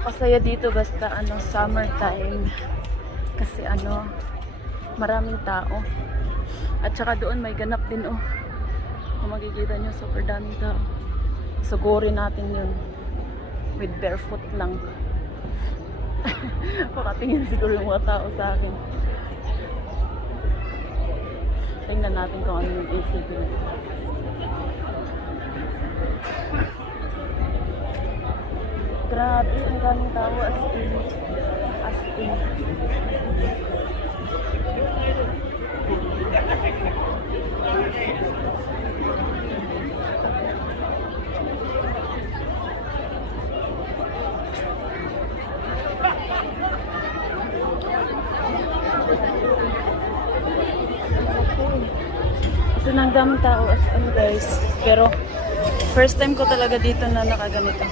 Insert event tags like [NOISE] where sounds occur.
Masaya dito basta ano, summertime. Kasi ano, maraming tao. At saka doon may ganap din oh. Kung makikita nyo, super daming tao. Sugurin natin yun. With barefoot lang. [LAUGHS] Makatingin siguro yung mga tao sa akin. Tingnan natin kung ano yung na. Grabe, ang daming tao as in. As in. Kasi nang daming tao as in guys. Pero first time ko talaga dito na nakaganito.